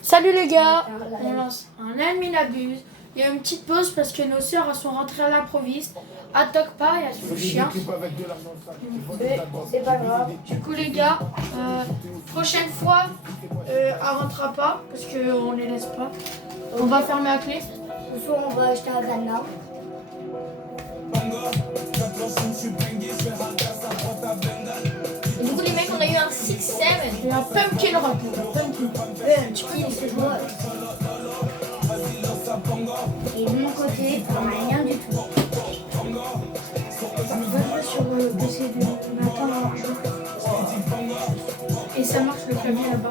Salut les gars, on lance un admin abuse. Il y a une petite pause parce que nos sœurs elles sont rentrées à l'improviste. Attaque pas, il y a ce chien. C'est pas grave. Du coup les gars, prochaine fois, elle rentrera pas parce qu'on les laisse pas. On va fermer la clé. Ce soir on va acheter un cadenas. Et du coup les mecs on a eu un 6-7. Et un pumpkin rock. Pumpkin, c'est moi. Et de mon côté, on n'a rien du tout. Va sur le PC de Nathan. Et ça marche le clavier là-bas.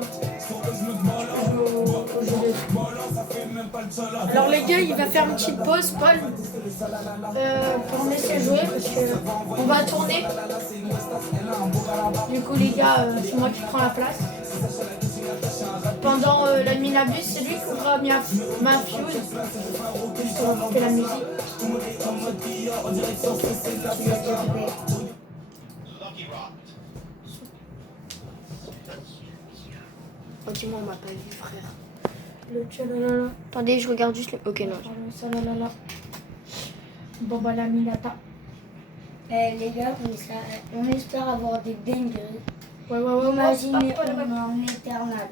Alors les gars, il va faire une petite pause, Paul, pour me laisser jouer parce qu'on va tourner. Du coup les gars, c'est moi qui prends la place. Pendant la minabus, c'est lui qui aura ma fuse. Juste pour monter la musique. Oh dis-moi on m'a pas vu frère. Le tchalalala. Attendez je regarde juste les... Ok non. Salalala. Bon bah la minata. Les gars, on espère avoir des dingueries. Ouais. Imaginez, Ouais. on est en éternel.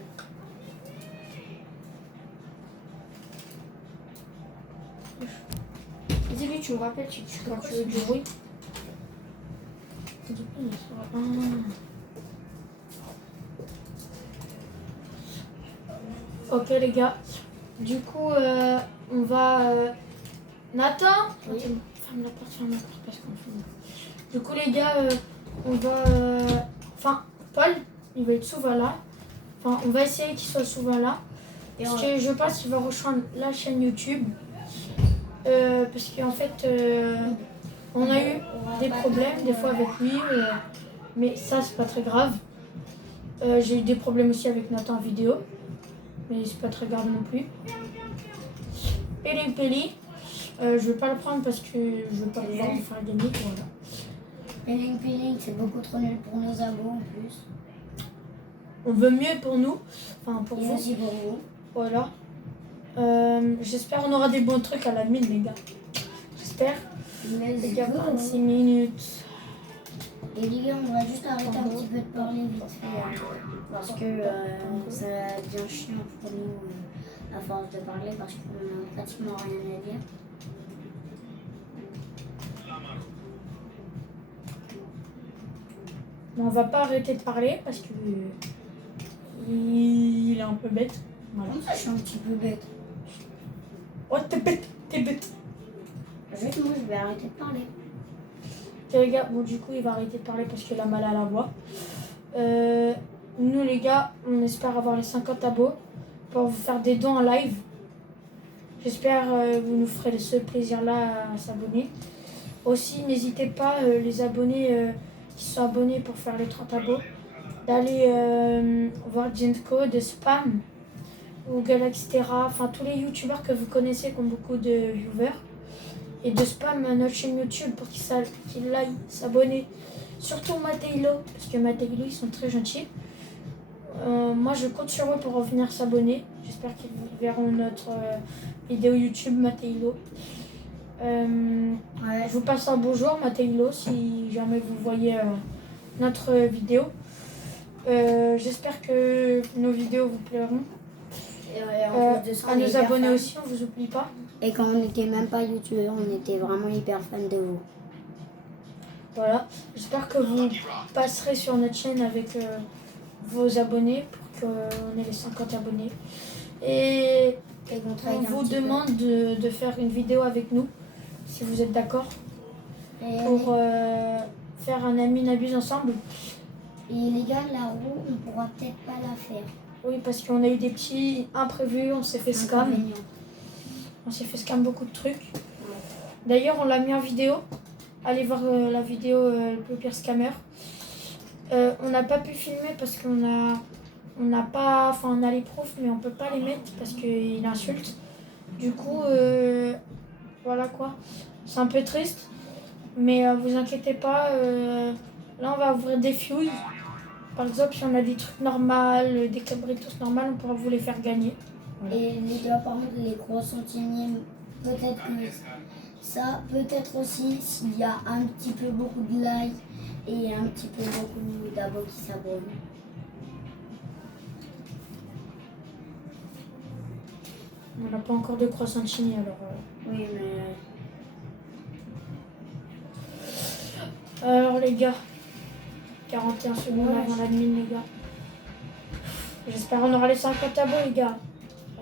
Vas-y, lui, tu me rappelles quand tu veux du bruit. Ok, les gars. Du coup, on va. Nathan Oui. Ferme la porte parce qu'on filme. Du coup, les gars, on va. Enfin, Paul, il va être souvent là. Enfin, on va essayer qu'il soit souvent là. Parce que je pense qu'il va rejoindre la chaîne YouTube. Parce qu'en fait, on a eu des problèmes des fois avec lui, mais ça c'est pas très grave. J'ai eu des problèmes aussi avec Nathan en vidéo, mais c'est pas très grave non plus. Et les Pelli, je vais pas le prendre parce que je veux pas pouvoir me faire gagner. Voilà. Et Link, c'est beaucoup trop nul pour nos abos en plus. On veut mieux pour nous, enfin pour Et vous. aussi pour vous. Voilà. J'espère qu'on aura des bons trucs à la mine, les gars. J'espère. Les gars, 26 minutes. Et les gars, on va juste arrêter un petit peu de parler vite fait. Parce que ça devient chiant pour nous à force de parler parce qu'on n'a pratiquement rien à dire. Mais on va pas arrêter de parler parce que il est un peu bête. Voilà. Comme ça, je suis un petit peu bête. Oh, t'es bête, t'es bête. Juste moi, je vais arrêter de parler. Ok les gars, bon du coup il va arrêter de parler parce qu'il a mal à la voix. Nous les gars, on espère avoir les 50 abos pour vous faire des dons en live. J'espère vous nous ferez ce plaisir là à s'abonner. Aussi n'hésitez pas les abonnés qui sont abonnés pour faire les 30 abos d'aller voir Gentco, de Spam ou Galaxtera, enfin tous les youtubeurs que vous connaissez qui ont beaucoup de viewers. Et de spam à notre chaîne YouTube pour qu'il aille s'abonner. Surtout Matteilo, parce que Matteilo ils sont très gentils. Moi je compte sur eux pour revenir s'abonner. J'espère qu'ils verront notre vidéo YouTube Matteilo. Je vous passe un bonjour Matteilo si jamais vous voyez notre vidéo. J'espère que nos vidéos vous plairont. En plus de ça, À on est nos hyper abonnés fans. aussi, on vous oublie pas. Et quand on n'était même pas youtubeur, on était vraiment hyper fan de vous. Voilà, j'espère que vous passerez sur notre chaîne avec vos abonnés pour qu'on ait les 50 abonnés. Et on vous demande de faire une vidéo avec nous, si vous êtes d'accord, pour faire un ami abuse ensemble. Et les gars, la roue, on pourra peut-être pas la faire. Oui, parce qu'on a eu des petits imprévus, on s'est fait scam. Inconvénient. On s'est fait scam beaucoup de trucs. D'ailleurs, on l'a mis en vidéo. Allez voir la vidéo le pire scammer. On n'a pas pu filmer parce qu'on n'a pas, enfin on a les profs mais on peut pas les mettre parce qu'il insulte. Du coup, voilà quoi. C'est un peu triste, mais vous inquiétez pas. Là, on va ouvrir des fuses Par exemple, si on a des trucs normaux, des cabritos normales, on pourra vous les faire gagner. Voilà. Et les gars, par contre, les gros centimes, peut-être que ça, peut-être aussi s'il y a un petit peu beaucoup de likes et un petit peu beaucoup d'abos qui s'abonnent. On n'a pas encore de croissant chini alors. Oui, mais Alors les gars, 41 secondes avant l'admin les gars. J'espère qu'on aura les 50 abos les gars.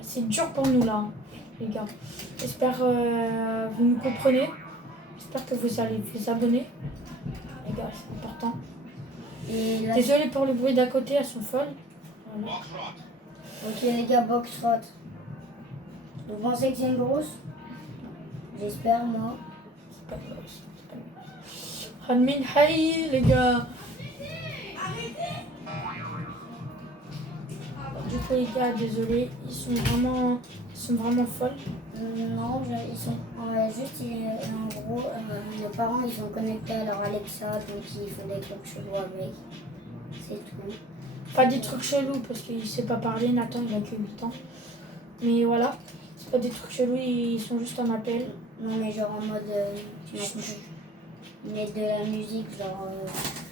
C'est dur pour nous là, les gars. J'espère vous nous comprenez. J'espère que vous allez vous abonner. Les gars, c'est important. et là, Désolé pour le bruit d'à côté, elles sont folles. Voilà. ok les gars, Boxrot. Vous pensez que c'est une grosse? J'espère, moi. C'est pas grave, c'est pas grave. Admin, hi les gars. Du coup les gars, désolé, ils sont vraiment folles. Non, ils sont juste, en gros, nos parents ils sont connectés à leur Alexa, donc il faut des trucs chelous avec. C'est tout. Pas des trucs chelous parce qu'il sait pas parler, Nathan il a que 8 ans. Mais voilà, c'est pas des trucs chelous, ils sont juste en appel. Non, mais genre en mode, mettre de la musique, genre,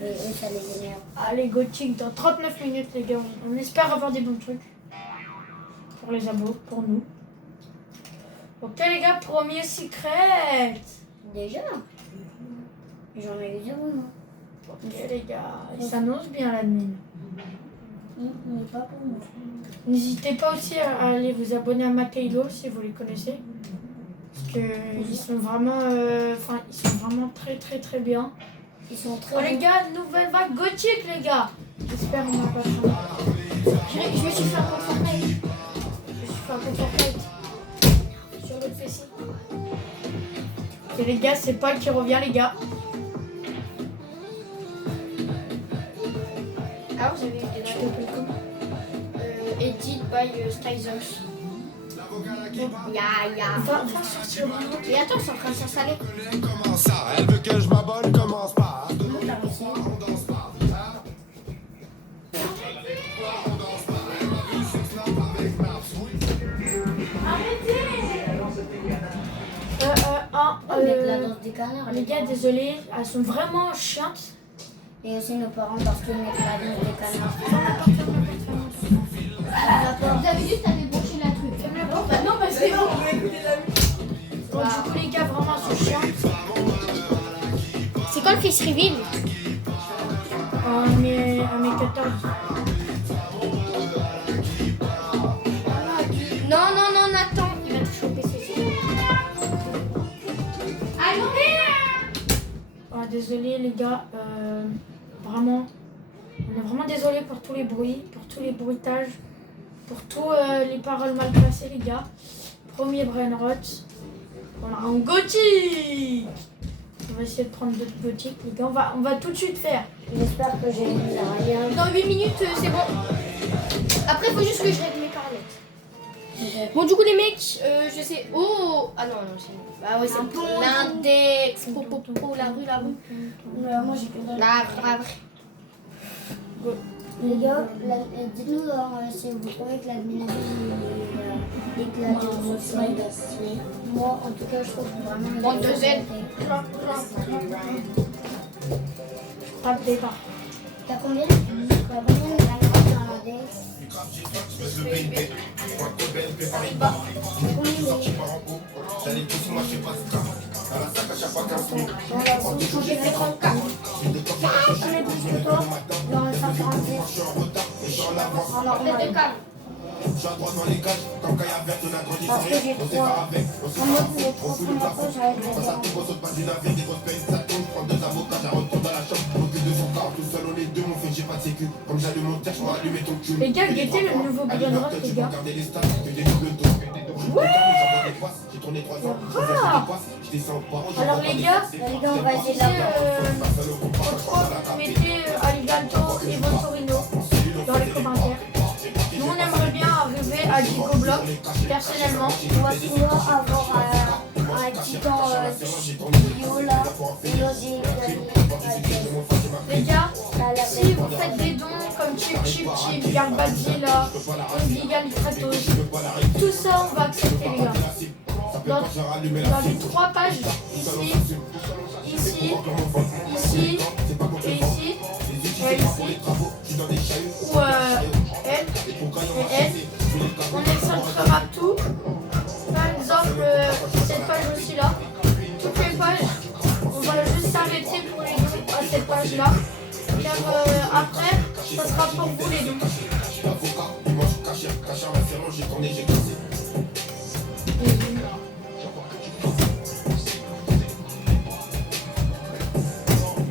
eux ça les énerve. Allez, gothique dans 39 minutes les gars. On espère avoir des bons trucs. Pour les abos, pour nous. Ok les gars, premier secret. Déjà? J'en ai eu zéro, moi. Ok les gars, il s'annonce bien l'admin. Mais pas pour moi. N'hésitez pas aussi à aller vous abonner à Makaylo si vous les connaissez. Parce que ils sont vraiment, ils sont vraiment très très très bien. Ils sont très Oh les bons. gars, nouvelle vague gothique les gars. J'espère qu'on n'a pas changé. Je me suis fait un compte Fortnite. Je suis fait un compte Fortnite sur l'autre PC. Et les gars, c'est Paul qui revient les gars. Ah, vous avez Tu été t'appelles comment? Edit by Styles. Ya. Va sortir. Et attends, c'est en train de s'installer. Comment ça? Elle veut que je m'abonne, commence pas. Comment t'as réussi? On danse pas. Avec la danse des canards, Les gars, désolé, elles sont vraiment chiantes. Et aussi nos parents parce qu'ils mettent la danse des canards. Vous avez juste à débrancher la truc. Bah non, bah c'est bon. Donc, du coup, les gars, vraiment, elles sont chiantes. C'est quoi le face reveal? On est 14. Non, Nathan. Il va te choper, c'est sûr. Allô? Oh, désolé, les gars. Vraiment, on est vraiment désolé pour tous les bruits, pour tous les bruitages, pour tous les paroles mal placées, les gars. Premier brainrot. Voilà, en gothique. On va essayer de prendre d'autres gothiques, les gars. On va tout de suite faire. J'espère que j'ai mis rien. Dans 8 minutes, c'est bon. Après, il faut juste que je règle mes paramètres. Bon, du coup, les mecs, je sais. Oh! Ah non, c'est. Bah ouais, c'est bon. l'index. La rue. Moi j'ai que dalle. La rue. Les gars, dites-nous si vous trouvez que l'admin éclate sur ce site. Moi, en tout cas, je trouve que vraiment. Bon, deux aides. Frappe des barres. T'as combien? T'as combien de la dans l'index? J'ai fait 34. On est plus que toi dans le 146. En normal. Tête de câble. Parce que j'ai 3. En mode, les 3 premières fois, j'arrête de faire. Les gars, guettez le nouveau brainrot, les gars. Alors les gars, On va essayer d'avoir. vous mettez Aligato et Vontorino dans les commentaires. Nous on aimerait bien arriver à 10 goblocs, personnellement. On va pouvoir avoir un titan vidéo là. Et aussi, Les gars, ça a l'air si d'être vous faites des dons comme Chip Chip Chip, Garbadzilla, Ondigal Kratos, tout ça on va accepter les gars. Dans les 3 pages, ici, ici, ici, et ici, ouais, ici, ou elle, et elle, on excentrera tout. Par exemple, cette page aussi là, toutes les pages, on va juste s'arrêter pour les dons à cette page là, car après, ça sera pour vous les dons.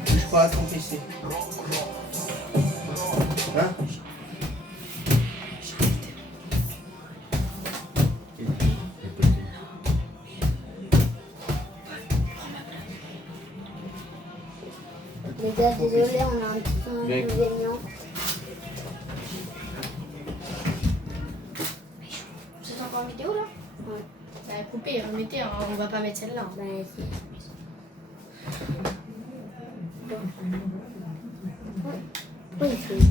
Touche pas à ton PC. Hein? Les gars, désolé, on a un petit inconvénient. C'est encore en vidéo là? Ouais. Bah coupez, remettez, hein, on va pas mettre celle-là. Bah, si. Oui, c'est.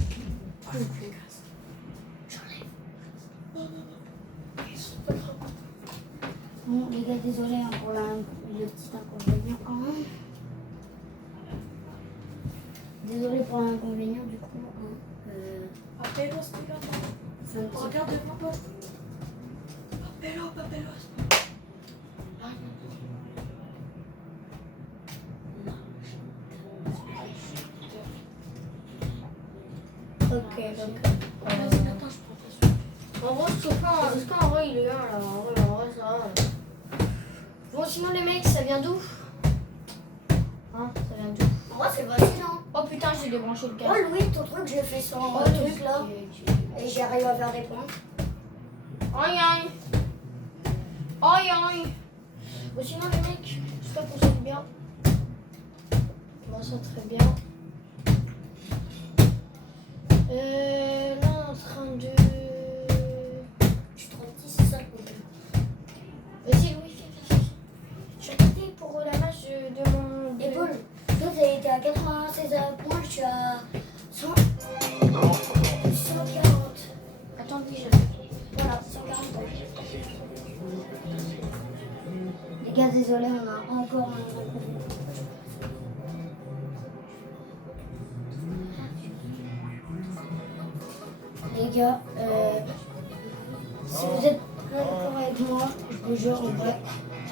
Bon, les gars, désolé hein, pour le petit inconvénient. Désolé pour l'inconvénient, du coup. Papelos, C'est un petit regarde devant toi. Papelos. Ok, donc. En gros, ce qu'en vrai il est là, en vrai ça va. Bon, sinon les mecs, ça vient d'où? Hein, ça vient d'où? En vrai, c'est facile, hein. Oh putain, j'ai débranché le Oh, casque. Louis, ton truc, je l'ai fait sans Oh, truc là. Et j'arrive à faire des points. Aïe aïe. Aïe aïe. Bon, sinon les mecs, j'espère qu'on s'en bien. Bon, ça très bien. Là, on est en train de... Je suis trop petit, c'est ça le problème. Vas-y, Louis, fais. J'ai regardé pour la match de mon... Et Paul, toi, t'es à 96 points, je suis à 140. Attends, déjà. Voilà, 140 points. Les gars, désolé, on a encore un inconvénient. Les gars, si vous êtes pas d'accord avec moi, je vous jure, en vrai,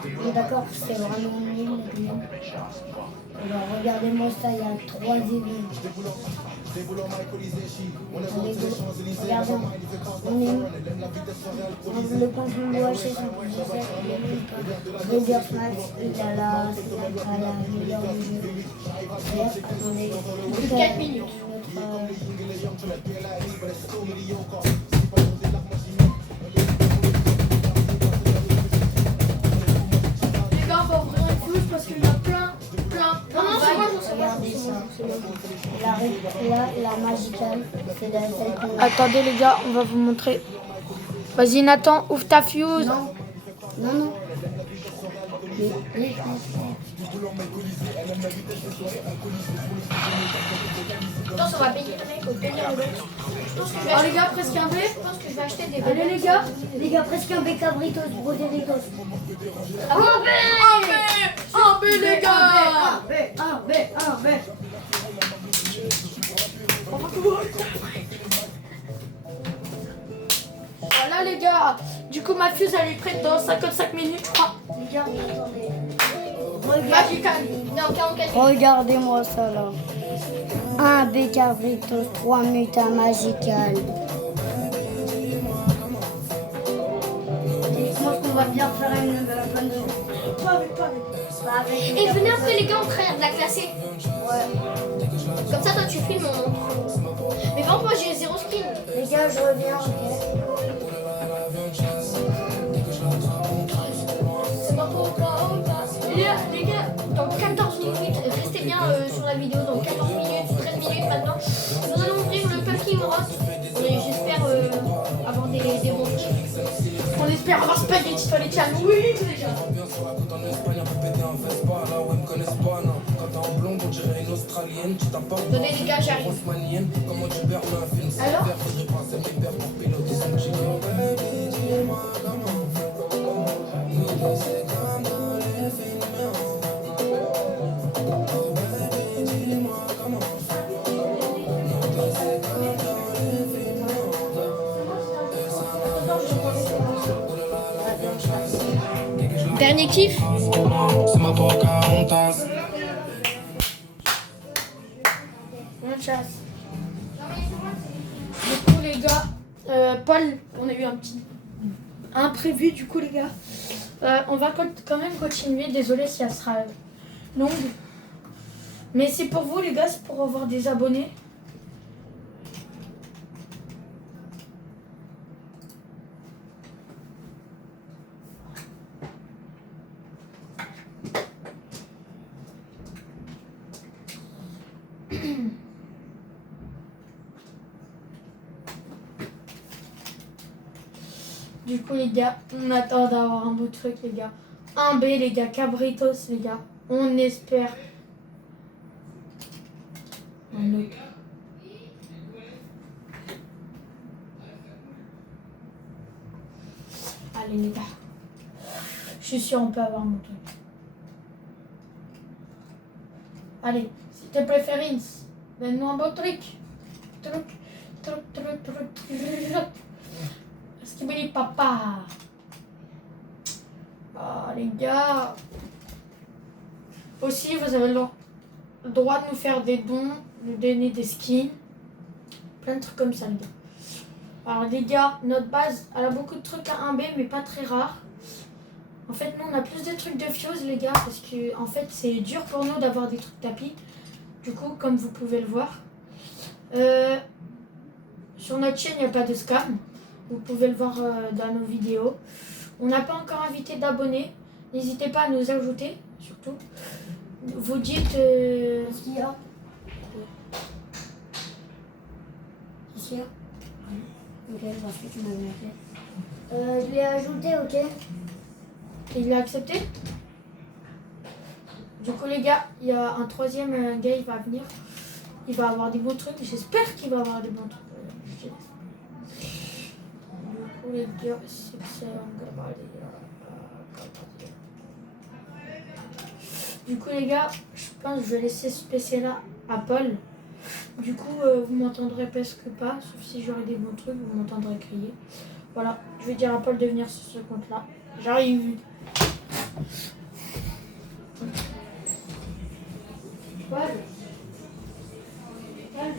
on est d'accord que c'est vraiment nul. Alors regardez-moi ça, il y a 3 événements. Regardez, on est le contenu de OHS, Rogers Max, il a la meilleure du jeu. D'ailleurs, attendez, 4 minutes. Les gars, on va ouvrir une fuse parce qu'il y en a plein. Non, c'est moi, je sais pas. regardez ça. La magicale, c'est celle qu'on a. Attendez les gars, on va vous montrer. Vas-y Nathan, ouvre ta fuse. Non, non. Mais, Attends, ça va payer le mec au tenir de l'autre. Je pense que je vais Oh acheter... les gars, presque un B. Je pense que je vais acheter des Allez les gars. presque un Becabritos, Broderitos. Ah oui, Un B les gars. Un B. Voilà les gars. Du coup ma fuse elle est prête dans 55 minutes je crois. Les gars, attendez. Magical. non, 44. Regardez-moi ça là. Un Becabritos, 3 mutins magical. Je pense qu'on va bien faire une bonne jeu. Pas avec. Pas avec Et venez après les gars, on traîne de la classer. Ouais. Comme ça, toi tu filmes mon nom. Mais par contre, moi j'ai 0 skin. Les gars, je reviens, ok. C'est pas pourquoi. Les gars, dans 14 minutes, restez bien sur la vidéo. Dans 14 minutes, 13 minutes maintenant, nous allons ouvrir le Pumpkin Rot. Et j'espère avoir des bons trucs. On espère avoir spaghetti sur les cannes. Oui, les gars. Bien sur la côte en Espagne, un peu pété en Vespa, là où ils me connaissent pas, non. Quand t'es en blonde, on dirait une Australienne. Tu t'apportes Donnez les gars, j'arrive. grosse manienne. Comment tu perds un film, c'est Alors faire, faudrait passer mes pères pour piloter son chignon. Baby, dis-moi comment on fait. Nous deux, c'est comme dans les films, mais on va. Oh baby, dis-moi comment on fait. Nous deux, c'est comme dans les films, mais on va. Et ça oh là là, la vie en chasse. Dernier kiff. C'est ma Pocahontas. On chasse. Du coup, les gars, Paul, on a eu un petit imprévu, du coup, les gars. On va quand même continuer. Désolé si elle sera longue. Mais c'est pour vous, les gars, c'est pour avoir des abonnés. Du coup, les gars, on attend d'avoir un beau truc, les gars. Un B, les gars. Cabritos, les gars. On espère. Un autre. Allez, les gars. Je suis sûr on peut avoir mon truc. Allez, s'il te plaît, Ferins. Donne-nous un beau truc. Truc. Skibidi papa. Ah, les gars. Aussi, vous avez le droit de nous faire des dons, nous donner des skins. Plein de trucs comme ça, les gars. Alors, les gars, notre base, elle a beaucoup de trucs à 1B, mais pas très rares. En fait, nous, on a plus de trucs de Fuse, les gars, parce que, en fait, c'est dur pour nous d'avoir des trucs tapis. Du coup, comme vous pouvez le voir. Sur notre chaîne, il n'y a pas de scam. Vous pouvez le voir dans nos vidéos. On n'a pas encore invité d'abonnés. N'hésitez pas à nous ajouter, surtout. Vous dites... Qu'est-ce qu'il y a? Qu'est-ce qu'il y a? Ok, parce que tu m'avais appelé. Je l'ai ajouté, ok? Il a accepté. Du coup, les gars, il y a un troisième gars, il va venir. Il va avoir des bons trucs. J'espère qu'il va avoir des bons trucs. Du coup, les gars, c'est que c'est un gars. Du coup, les gars, je pense que je vais laisser ce PC-là à Paul. Du coup, vous m'entendrez presque pas, sauf si j'aurai des bons trucs, vous m'entendrez crier. Voilà, je vais dire à Paul de venir sur ce compte-là. J'arrive. Paul. Paul.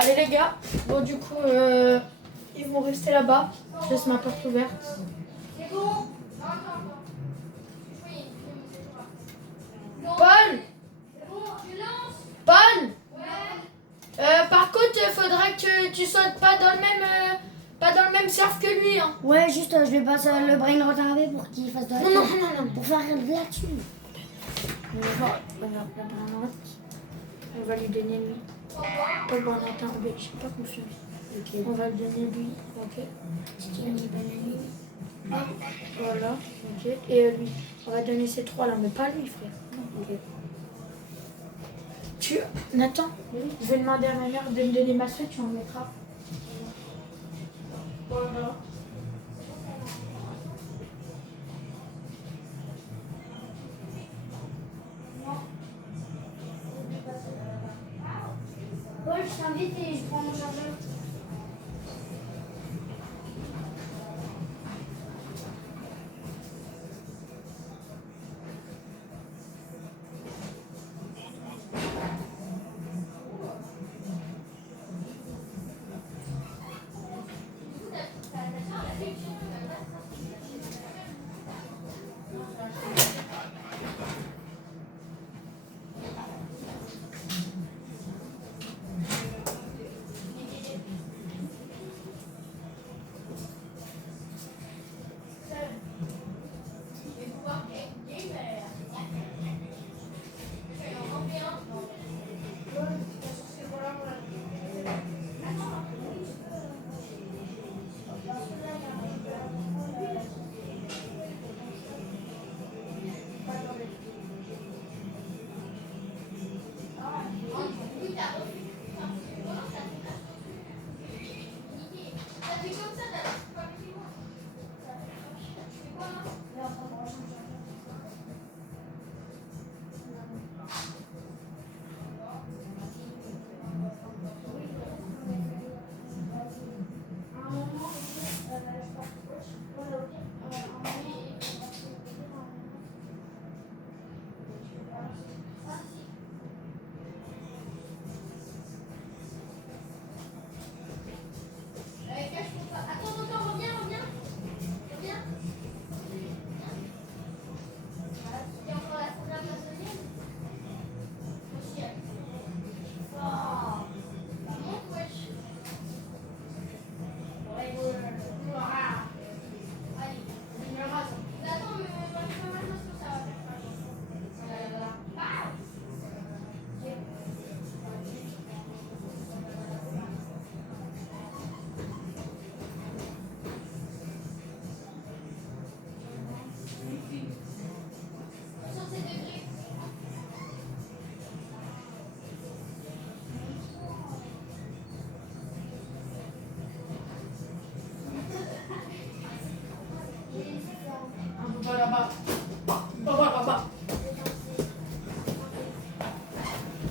Allez les gars, bon du coup ils vont rester là-bas. Je laisse ma porte ouverte. C'est bon. Paul. Paul. Par contre, il faudra que tu sois pas dans le même surf que lui. Hein. Ouais, juste je lui passe le brain retardé pour qu'il fasse de la Non, non, non, non. Pour faire de la thune. On va lui donner lui. Paul Valentin Roubaix, je n'ai pas confiance. Ok. On va le donner lui. Ok. Voilà. Ok. Et lui. On va donner ces trois là, mais pas lui, frère. Ok. Nathan, je vais demander à ma mère de me donner ma suite, tu en mettras. Voilà. Paul, je t'invite et je prends mon chargeur.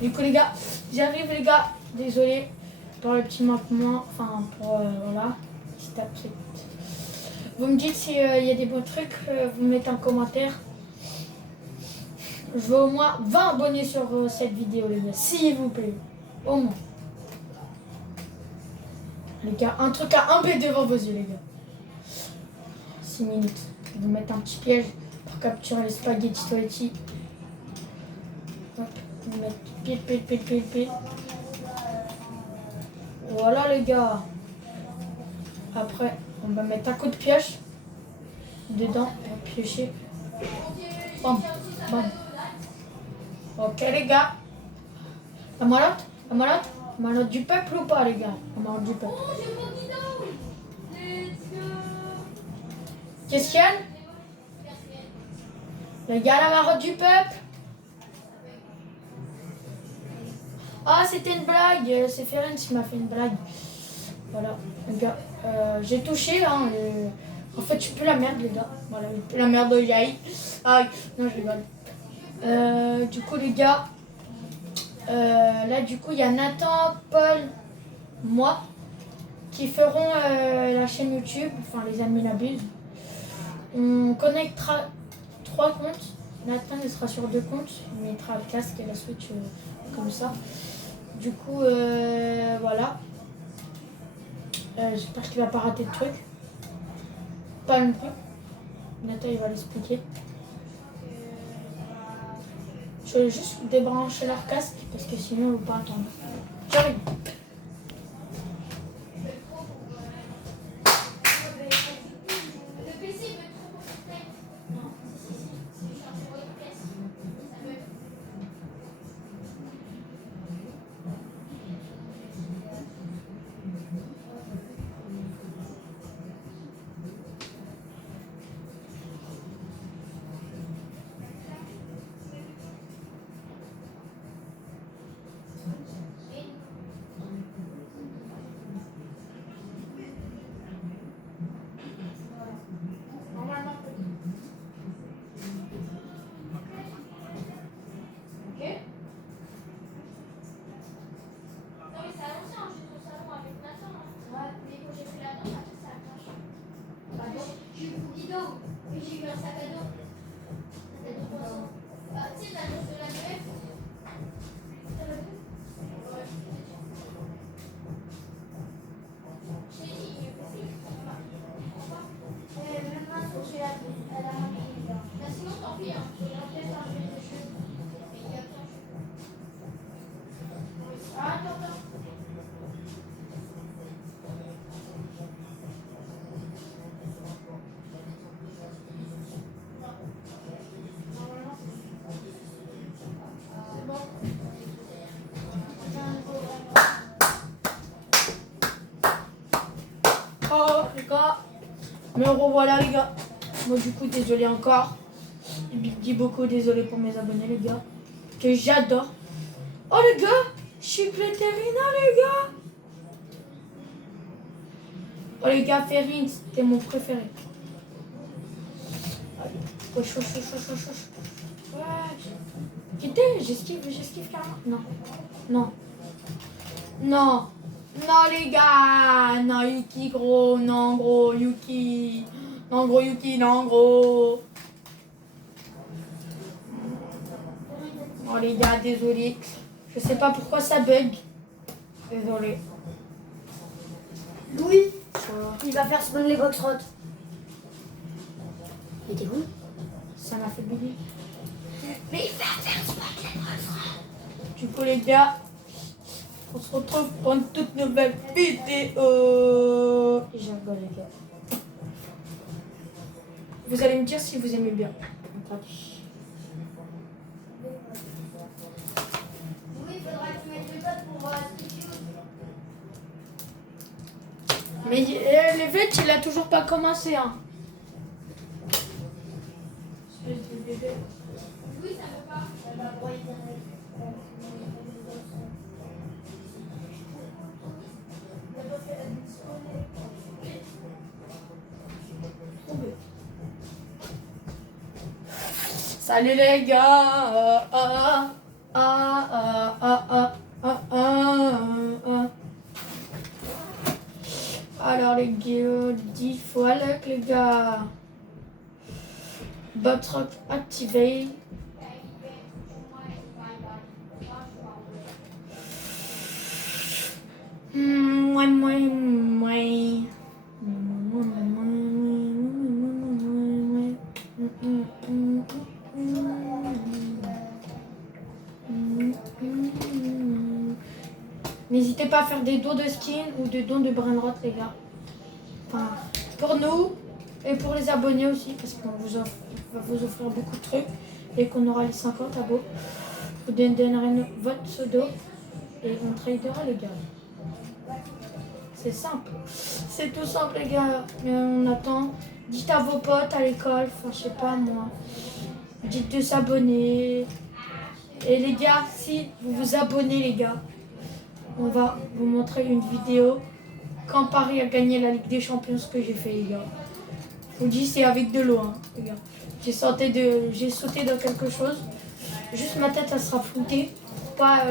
Du coup les gars, j'arrive les gars. Désolé pour le petit manquement. Enfin pour voilà. Petit upset. Vous me dites s'il y a des bons trucs, vous me mettez en commentaire. Je veux au moins 20 abonnés sur cette vidéo les gars, s'il vous plaît. Au moins. Les gars, un truc à 1B devant vos yeux les gars. 6 minutes. Je vais vous mettre un petit piège pour capturer les spaghettis toiletti. Hop, je vais mettre pile. Voilà les gars. Après, on va mettre un coup de pioche dedans pour piocher. Bam, bam. Ok les gars. La malotte du peuple ou pas les gars? La malotte du peuple. Qu'est-ce qu'il y a? Les gars, la marotte du peuple. Ah, c'était une blague. C'est Ferenc qui m'a fait une blague. Voilà, les gars. J'ai touché, hein. En fait, je pue la merde, les gars. Voilà, je pue la merde au yaï. Ah, non, je rigole. Du coup, les gars. Là, du coup, il y a Nathan, Paul, moi, qui feront la chaîne YouTube. Enfin, les amis l'abusent. On connectera 3 comptes. Nathan il sera sur 2 comptes. Il mettra le casque et la Switch comme ça. Du coup, voilà. J'espère qu'il va pas rater de truc. Pas non plus. Nathan il va l'expliquer. Je vais juste débrancher leur casque parce que sinon on ne va pas attendre. J'arrive. J'ai eu un sac à dos. Tu sais, la danse de la grève. Je t'ai dit, il est possible. Maintenant, faut que je la remplis. Sinon, tant pis. Je vais remplir par les cheveux. Attends. Oh les gars, me revoilà les gars. Moi du coup désolé encore. Je dis beaucoup désolé pour mes abonnés les gars. Que j'adore. Oh les gars, Chicleterina les gars. Oh les gars, Ferrin, c'était mon préféré. Allez. Oh, chaud. Ouais. Quittez, j'esquive carrément. Non les gars. Non Yuki gros, non gros Yuki. Non gros Yuki, non gros. Oh les gars, désolé. Je sais pas pourquoi ça bug. Désolé. Louis, il va faire spawn les Boxrot. Mais t'es où? Ça m'a fait bugger. Mais il va faire spawn les Boxrot. Du coup les gars, on se retrouve pour une toute nouvelle vidéo. Et j'ai rigolé les gars. Vous allez me dire si vous aimez bien. Oui, il faudra que tu mettes le code pour Studio. Mais le vite, il a toujours pas commencé. Hein. Espèce de bébé. Oui, ça veut pas. Salut les gars. Alors les gars, 10 fois là, les gars. Botrock activé. N'hésitez pas à faire des dons de skin ou des dons de brainrot, les gars. Enfin, pour nous et pour les abonnés aussi, parce qu'on va vous offrir beaucoup de trucs et qu'on aura les 50 abos. Vous donnerez votre pseudo et on tradera, les gars. C'est simple. C'est tout simple, les gars. Mais on attend. Dites à vos potes à l'école, enfin, je sais pas moi. Dites de s'abonner. Et les gars, si vous vous abonnez, les gars, on va vous montrer une vidéo quand Paris a gagné la Ligue des Champions, ce que j'ai fait, les gars. Je vous dis, c'est avec de l'eau, hein, les gars. J'ai sauté dans quelque chose. Juste ma tête, elle sera floutée. Pas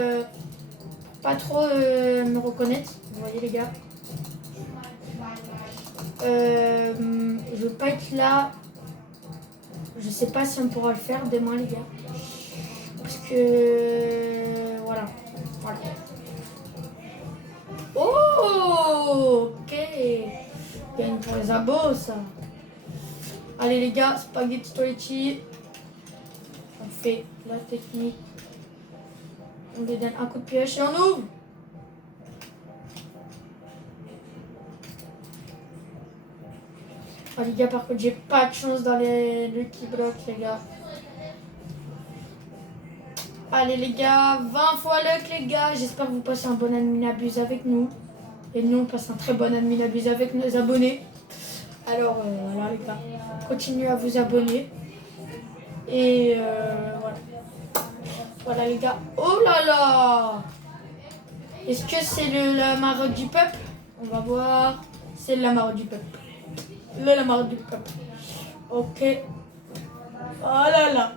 trop me reconnaître. Vous voyez, les gars. Je veux pas être là. Je sais pas si on pourra le faire demain, les gars. Parce que... Voilà. Oh, ok. Gagne pour les abos, ça. Allez, les gars, spaghetti toiletti. On fait la technique. On lui donne un coup de pioche et on ouvre. Ah, les gars, par contre, j'ai pas de chance dans le qui bloc, les gars. Allez, les gars, 20 fois luck, les gars. J'espère que vous passez un bon admin abuse avec nous. Et nous, on passe un très bon admin abuse avec nos abonnés. Alors, voilà, les gars. Continuez à vous abonner. Et voilà. Voilà, les gars. Oh là là! Est-ce que c'est la marotte du peuple? On va voir. C'est la marotte du peuple. La marotte du peuple. Ok. Oh là là.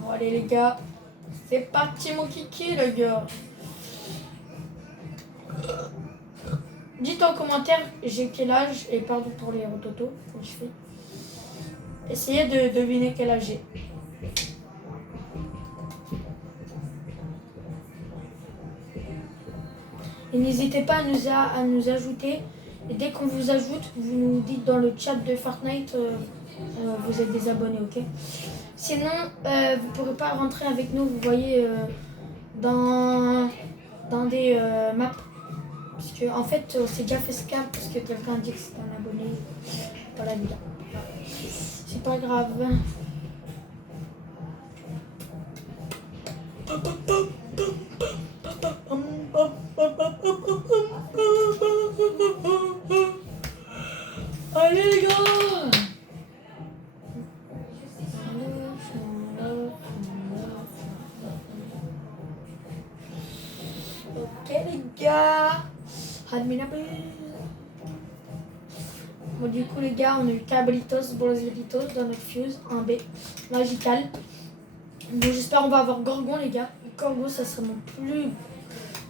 Bon, allez, les gars. C'est parti, mon kiki, les gars. Dites en commentaire j'ai quel âge. Et pardon pour les rototos que je fais. Essayez de deviner quel âge j'ai. Et n'hésitez pas à nous ajouter. Et dès qu'on vous ajoute, vous nous dites dans le chat de Fortnite, vous êtes des abonnés, ok? Sinon, vous ne pourrez pas rentrer avec nous, vous voyez, dans des maps. Parce que en fait, on s'est déjà fait scam parce que quelqu'un a dit que c'était un abonné. Voilà, les gars. C'est pas grave. Allez, les gars! Ok, les gars. Bon, du coup, les gars, on a eu Cabritos, Bolosilitos dans notre fuse, un B, magical. Donc, j'espère qu'on va avoir Gorgon, les gars. Gorgon, ça serait mon plus.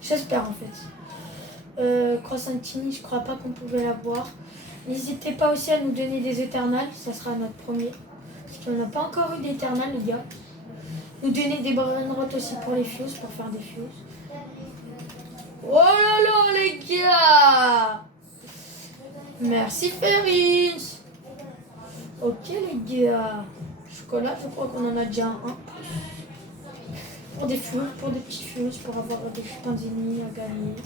J'espère, en fait. Croissantini, je crois pas qu'on pouvait l'avoir. N'hésitez pas aussi à nous donner des éternals, ça sera notre premier. Parce qu'on n'a pas encore eu d'éternal, les gars. Nous donner des brainrots aussi pour les fuses, pour faire des fuses. Oh là là, les gars! Merci, Ferris! Ok, les gars. Chocolat, je crois qu'on en a déjà un. Pour des fuses, pour des petits fuses, pour avoir des panzini à gagner.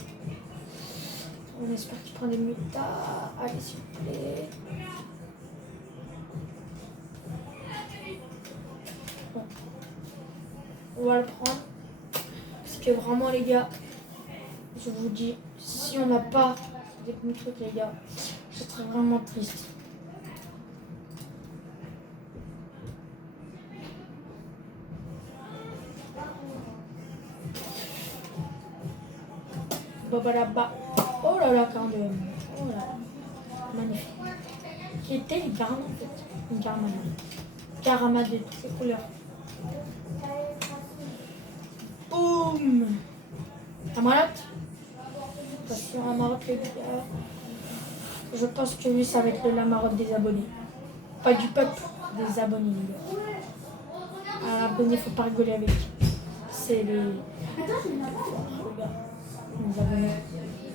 On espère qu'il prend des méta. Allez, s'il vous plaît. Bon. On va le prendre. Parce que vraiment, les gars, je vous dis, si on n'a pas des bons trucs, les gars, je serais vraiment triste. Babalaba. Oh là là, quand même. Oh là là. Magnifique. Qui était les garmes en fait. Une garmade. Garama de toutes les couleurs. Boum. La marotte. Attention, la marotte, les gars. Je pense que lui, ça va être la marotte des abonnés. Pas du peuple, des abonnés, les gars. Un abonné, faut pas rigoler avec. C'est les abonnés.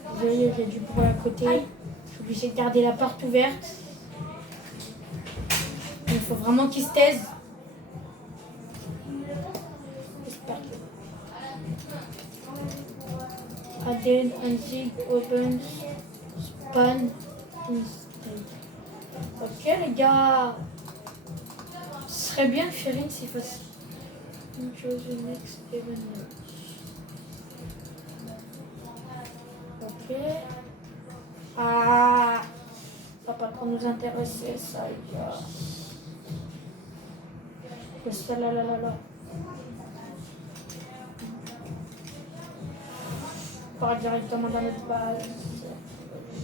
Vous voyez, il y a du bruit à côté. Je suis obligée de garder la porte ouverte. Il faut vraiment qu'ils se taisent. J'espère que... Aden, Anzig, Open, Span, Instinct. Ok les gars. Ce serait bien de faire une si facile. Choose the next event. Ok. Ah, ça va pas trop nous intéresser ça les gars. Ça là. On part directement dans notre base.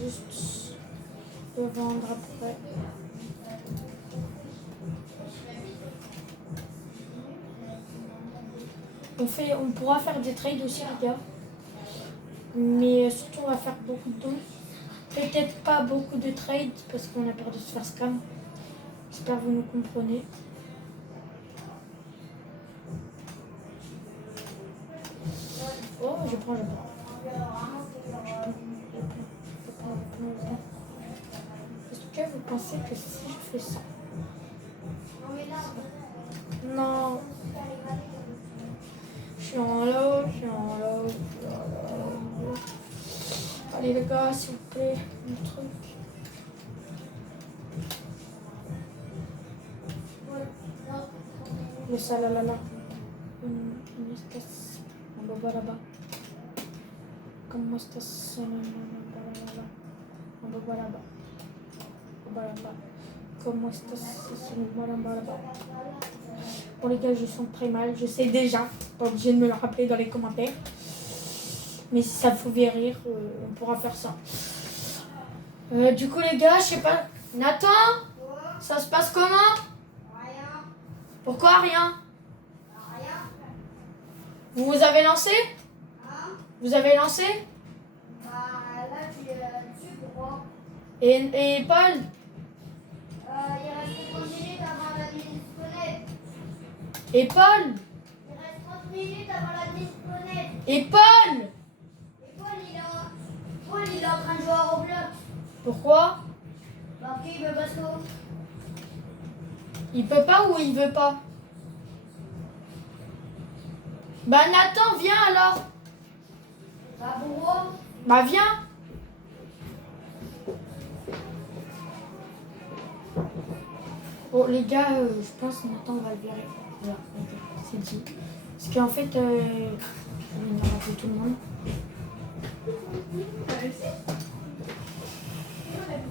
Juste le vendre après. On pourra faire des trades aussi les gars. Mais surtout on va faire beaucoup de dons. Peut-être pas beaucoup de trades parce qu'on a peur de se faire scam. J'espère que vous nous comprenez. Oh, je prends. Est-ce que vous pensez que si je fais ça... Non. Je suis en low. Allez les gars, s'il vous plaît, un truc. Le salalala. ¿Cómo estás? Ambabaraba. ¿Cómo estás? Ambabaraba. Comment est-ce? Bon les gars, je sens très mal, je sais déjà, pas obligé de me le rappeler dans les commentaires. Mais si ça vous fait rire, on pourra faire ça. Du coup les gars, je sais pas. Nathan, ça se passe comment? Rien. Pourquoi rien? Rien. Vous avez lancé? Vous avez lancé? Là, tu es pourquoi? Et Paul? Il reste 30 minutes avant la mise disponible. Et Paul? Il reste 30 minutes avant la mise disponible. Et Paul? Et Paul, il est en train de jouer à Roblox. Pourquoi? Parce qu'il veut Basco. Il peut pas ou il veut pas? Bah Nathan, viens alors. Bah pourquoi? Bah viens. Bon les gars, je pense que Nathan va le virer. Voilà, ok, c'est dit. Parce qu'en fait, on a rappelé tout le monde.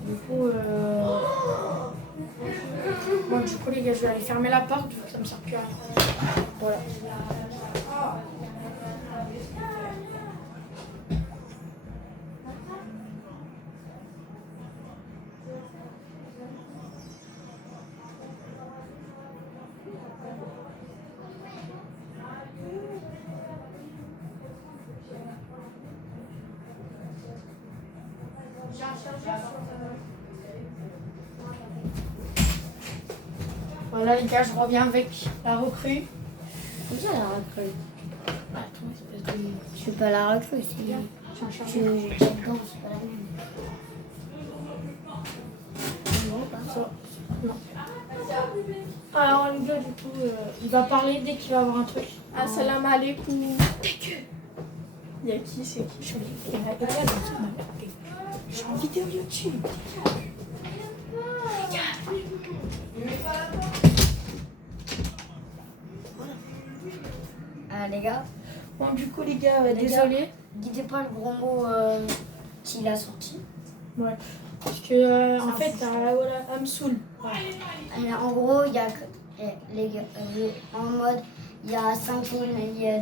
Du coup, bon, du coup les gars, je vais aller fermer la porte, ça me sert plus à rien. Voilà. Voilà les gars, je reviens avec la recrue. Comme ça, la recrue. Attends, espèce de... Je suis pas la recrue, c'est bien. J'ai un chargeur. Je dedans, c'est pas la même. Non, pas. Ça, non. Alors les gars, du coup, il va parler dès qu'il va avoir un truc. Assalamu alaikum. Y'a qui, c'est qui? Je suis en vidéo YouTube. Les gars, Bon, du coup, les gars, Les désolé. dites pas le gros mot qu'il a sorti. Ouais. Parce que, en fait, voilà, I'm soul. En gros, il y a les gars, en mode, il y a 5 poules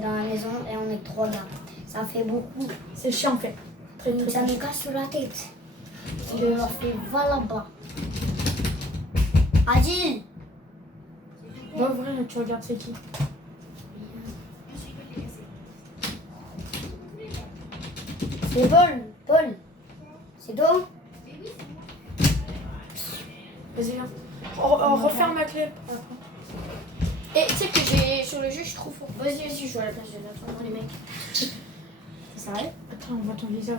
dans la maison et on est 3 gars. Ça fait beaucoup. C'est chiant, en fait. Très, très Ça nous chiant. casse sur la tête. Et on leur fait va là-bas. Adil, Va ouvrir et tu regardes c'est qui. C'est Paul. Paul. C'est toi? Vas-y, viens. Referme la clé. Et tu sais que j'ai sur le jeu, je suis trop fort. Vas-y, je joue à la place de notre les mecs. C'est vrai? Attends, on voit ton visage.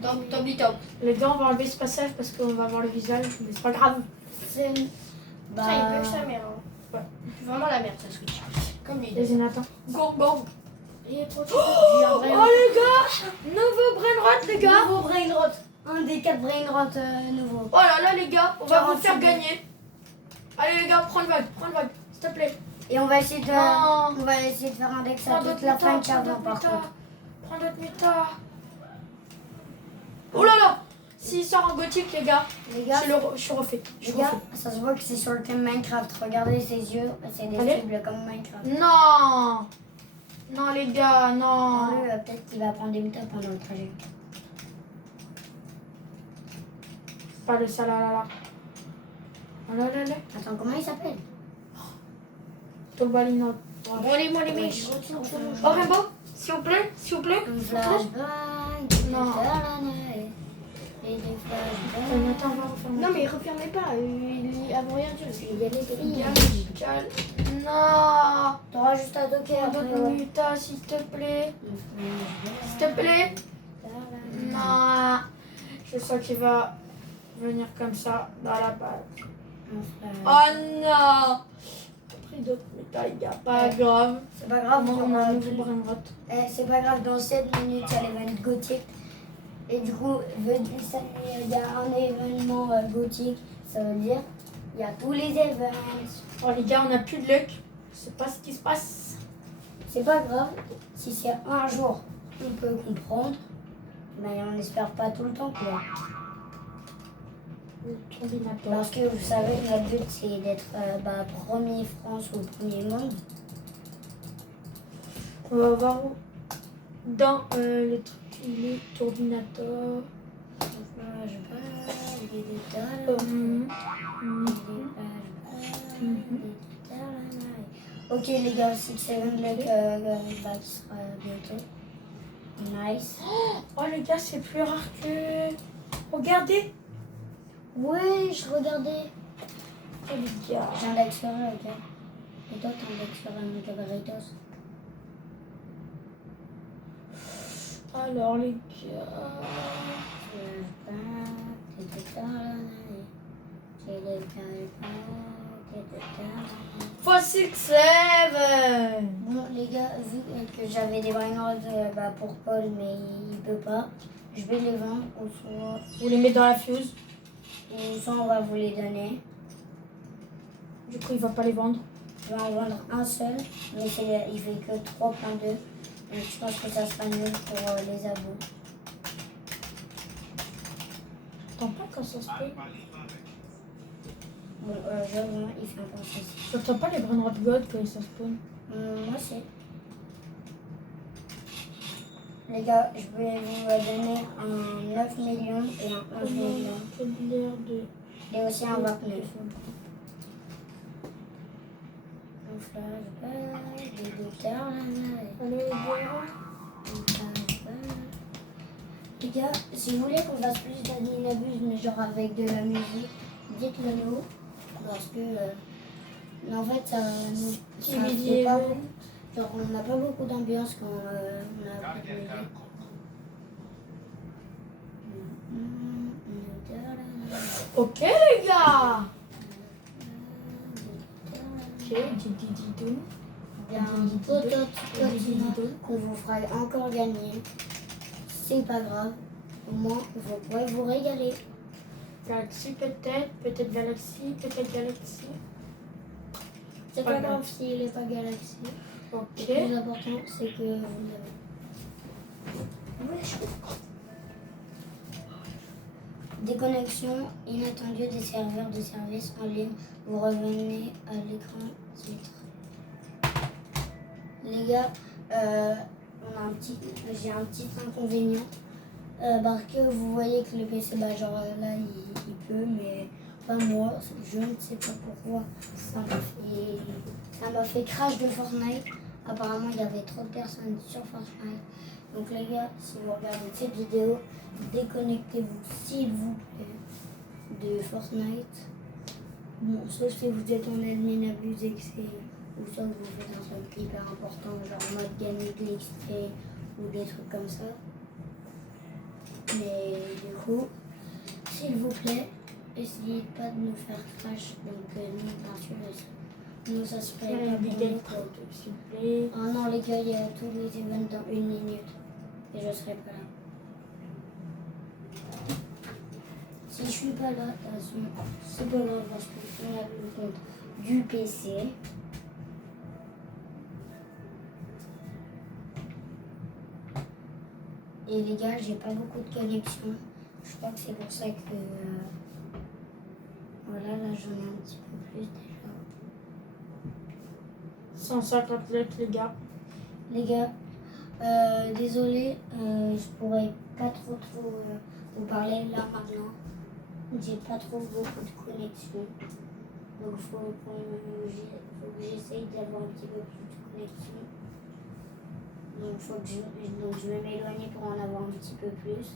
Top. Les gars, on va enlever ce passage parce qu'on va voir le visage, mais c'est pas grave. C'est une... Ça, il bug sa mère. Hein. Ouais. Vraiment la merde, ça switch. Comme lui. Vas-y, Nathan. Gang. Il est trop chaud. Oh les gars, nouveau brain rot les gars. Nouveau brain rot. Un des 4 brain rot nouveaux. Oh là là les gars, on va vous 40 faire secondes. gagner. Allez les gars, prends une vague, s'il te plaît. Et on va essayer de, Non. on va essayer de faire un deck à Prends toute d'autres la méta, fin prends avant d'autres par méta. contre. Prends d'autres méta. Oh là là, s'il sort en gothique les gars, Les gars, je suis refait. les gars, ça se voit que c'est sur le thème Minecraft. Regardez ses yeux, c'est des Allez. cibles comme Minecraft. Non. Non les gars, non. Lui, peut-être qu'il va prendre des méthodes pendant le trajet. Pas le ça là là là. Oh là là là. Attends, comment il s'appelle? Tobalino. Bon, les mecs, je retourne. Oh Rainbow, s'il vous plaît, Un flashbang, Non. et des Nathan, on va refermer. Non, mais refermez pas. Il avant rien dire. Parce qu'il y a des filles. Non. T'auras juste à toquer Prends après. d'autres méta, s'il te plaît. S'il te plaît. Non. Je sens qu'il va venir comme ça dans la balle. Oh non. J'ai pris d'autres méta, les gars. Pas grave. C'est pas grave, On a un nouveau brain rot. c'est pas grave, dans 7 minutes, il y a l'événement gothique. Et du coup, il y a un événement gothique, ça veut dire il y a tous les événements. Oh les gars, on a plus de luck. Je sais pas ce qui se passe. C'est pas grave, si c'est un jour, on peut comprendre, mais on n'espère pas tout le temps quoi. Le turbinateur. Parce que vous savez, notre but c'est d'être premier France ou premier monde. On va voir où. Dans le truc, le turbinateur. Ok les gars, 6-7 Black qui sera bientôt. Nice. Oh les gars, c'est plus rare que. Regardez. Ouais, je regardais. Oh les gars. J'ai un like sur un, ok. Et toi, t'as un like sur un Gabaritos. Alors les gars. For 6, 7. Bon, les gars, vu que j'avais des brainrods pour Paul, mais il peut pas, je vais les vendre, ou soit, Vous les mettez dans la fuse. on va vous les donner. Du coup, il va pas les vendre. Je vais en vendre un seul, mais il fait que 3.2. Donc je pense que ça sera nul pour les abos. T'entends pas quand ça se fait. Bon, je vends, il fait un peu 6. T'entends pas les brain rot god quand ça spawn. Moi aussi. Les gars, je vais vous donner un 9 millions et un 11 millions. Quelle l'air de. Et aussi un 29. Un flashback, des guitares, Allez les gars. Les gars, si vous voulez qu'on fasse plus d'Adminabuse, mais genre avec de la musique, dites-le nous. Parce que, en fait, ça fait pas beaucoup. Genre, on n'a pas beaucoup d'ambiance quand on a pas de musique. Ok les gars. Ok, Didididou. Il y a un prototype qu'on vous fera encore gagner. C'est pas grave. Au moins, vous pourrez vous régaler. Galaxy peut-être Galaxy, peut-être Galaxy. C'est Pas pas grave. grave s'il n'est pas Galaxy. Ok. Le plus important, c'est que vous l'avez. Déconnexion inattendue des serveurs de service en ligne. Vous revenez à l'écran titre. Les gars, j'ai un petit inconvénient. Parce que vous voyez que le PC, genre là, il peut, mais pas moi, je ne sais pas pourquoi ça m'a fait crash de Fortnite. Apparemment, il y avait trop de personnes sur Fortnite. Donc les gars, si vous regardez cette vidéo, déconnectez-vous s'il vous plaît de Fortnite. Bon, sauf si vous êtes en admin abusé que c'est, ou soit que vous faites un truc hyper important, genre mode gaming XP ou des trucs comme ça. Mais du coup, s'il vous plaît, essayez pas de nous faire crash. Donc nous, bien sûr, nous ça se fait pas pour nous, quoi. s'il vous plaît. Ah non les gars, il y a tous les events dans 1 minute et je serai pas là. Si je suis pas là, de toute façon, c'est pas grave parce qu'on a le compte du PC. Et les gars, j'ai pas beaucoup de connexion. Je crois que c'est pour ça que voilà, là j'en ai un petit peu plus déjà. 150 lettres, les gars. Les gars, désolé, je pourrais pas trop vous parler là maintenant. J'ai pas trop beaucoup de connexion. Donc faut que j'essaye d'avoir un petit peu plus de connexion. Donc je vais m'éloigner pour en avoir un petit peu plus.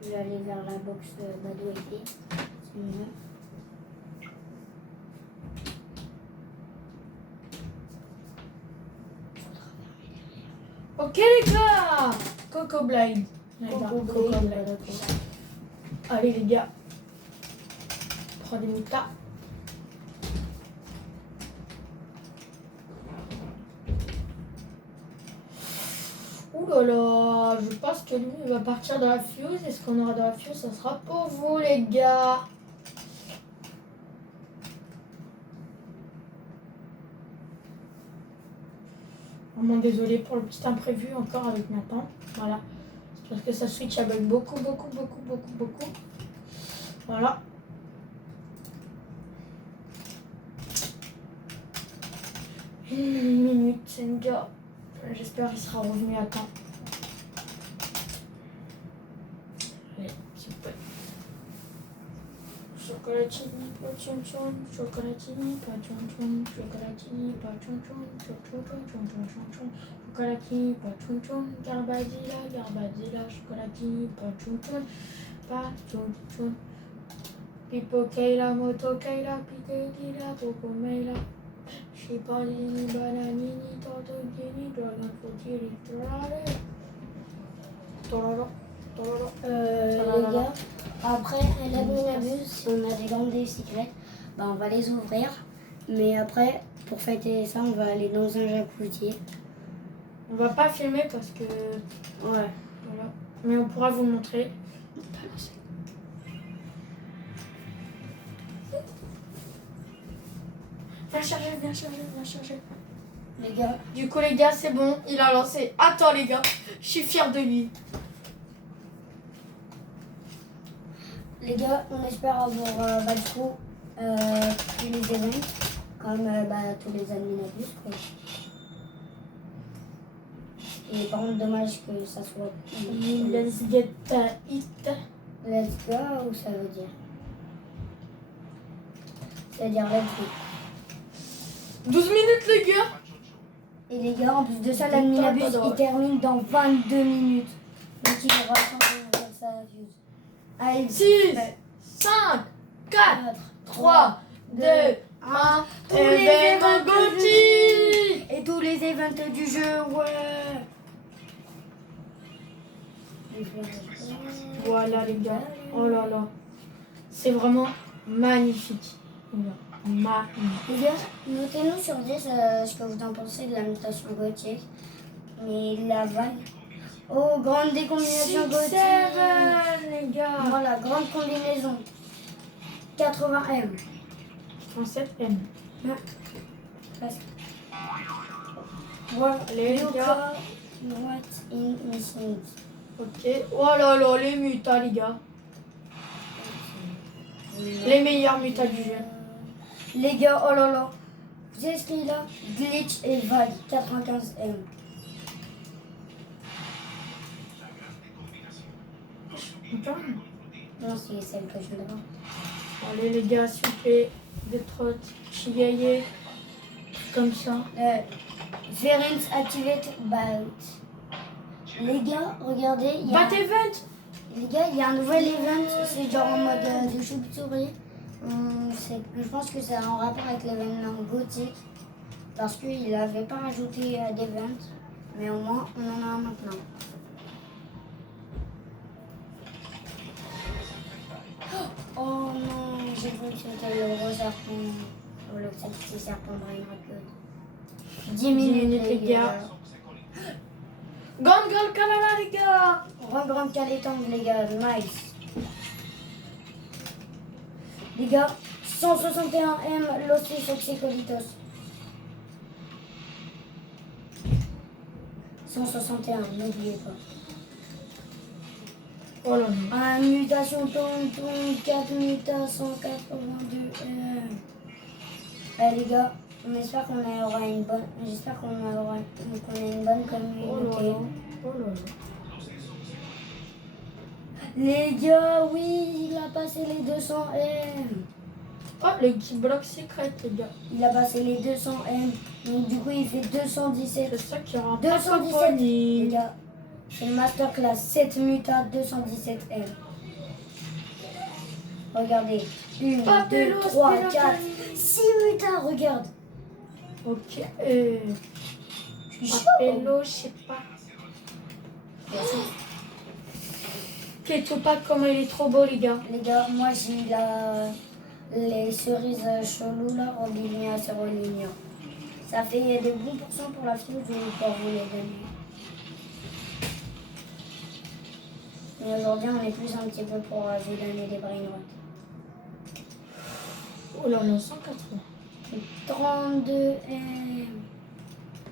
Je vais aller vers la box Bad Wi-Fi. C'est mieux. Ok les gars, Coco Blind. Coco Blind, d'accord. Allez les gars, prenez des tas. Ouh là là, je pense que lui il va partir dans la fuse. Est-ce qu'on aura dans la fuse? Ça sera pour vous les gars. Vraiment désolé pour le petit imprévu encore avec Nathan. Voilà. C'est parce que ça switch avec beaucoup. Voilà. Une minute, c'est une gars. J'espère qu'il sera revenu à temps. Allez, s'il vous plaît. Chocolatini, pas chon chon, chocolatini, pas chon chon, chocolatini, pas chon chon, chocolatini, pas chon chon, garbadilla, chocolatini, pas chon chon. Pipo Keila, Moto Keila, Pikekila, Poco Meila, Shipanini, Bananini, Tortugini, Dragon Fruitini, Tororo. Les gars, après la abuse, si on a des grandes secrètes, bah on va les ouvrir. Mais après, pour fêter ça, on va aller dans un jacuzzi. On va pas filmer parce que Ouais. voilà, mais on pourra vous montrer. Viens charger. Les gars, Du coup les gars, c'est bon, il a lancé. Attends les gars, je suis fière de lui. les gars, on espère avoir bah, du coup tous les événements, comme tous les admin abus, quoi. Et par contre, dommage que ça soit. Let's get it. Let's go, ou ça veut dire? Ça veut dire let's go. 12 minutes les gars. Et les gars, en plus de ça, l'admin abus, il termine dans 22 minutes. Donc il aura changé ça à views. Allez, 6, 5, 4, 3, 2, 1. Tous les Événement événements Gauthier. et tous les events du jeu, ouais. Voilà les gars. Oh là là. C'est vraiment magnifique. Magnifique. Les gars, notez-nous sur 10 ce que vous en pensez de la mutation Gauthier. Mais la vanne. Oh, grande décombinaison 6, Gauthier. 7 les gars. Voilà, grande combinaison. 80M. 37M. Presque. Voilà, Les Luca, gars. what in missing. Ok. Oh là là, les mutas les gars. Les meilleurs mutas du jeu. Les gars, oh là là. Vous savez ce qu'il y a? Glitch et vague, 95M. Encore une. Non, c'est celle que je viens de voir. Allez les gars, s'il vous plaît, des trottes, chigaillés, comme ça. Variants activate bout. Les gars, regardez, il y a... Bat event. Les gars, il y a un nouvel event, c'est genre en mode de chauve-souris. Je pense que c'est en rapport avec l'événement gothique. Parce qu'il n'avait pas rajouté d'event. Mais au moins, on en a un maintenant. Oh non, j'ai cru que c'était le gros serpent. Oh, le petit serpent Brain Rocket. 10 minutes les gars. Grand Canada les gars. Grand Calétang les gars, nice. Les gars, 161M Los Oxycolitos. 161, n'oubliez pas. Oh là là. Mutation tonton, 4 mutations 182. Les gars, on espère qu'on aura une bonne. J'espère qu'on aura une bonne Oh là communauté. là. Oh là là. Les gars, oui, il a passé les 200 M. Oh, les petits blocs secrets, les gars. Il a passé les 200 M. Donc du coup, il fait 217. C'est ça qui rend 217 les les gars. C'est le masterclass 7 mutas 217 M. Regardez. 1, 2, Papelos, 3, Pelotani. 4, 6 mutas, regarde. Ok. Je suis chaud. Papello, je sais pas. Ok, Tupac, comment il est trop beau, les gars. Les gars, moi j'ai les cerises cheloues là, Robinia, Ceroligna. Ça fait des bons pourcents pour la fille, je vais pas vous les donner. Mais aujourd'hui, on est plus un petit peu pour vous donner des brainrots. Oh là là, 180. 32 M.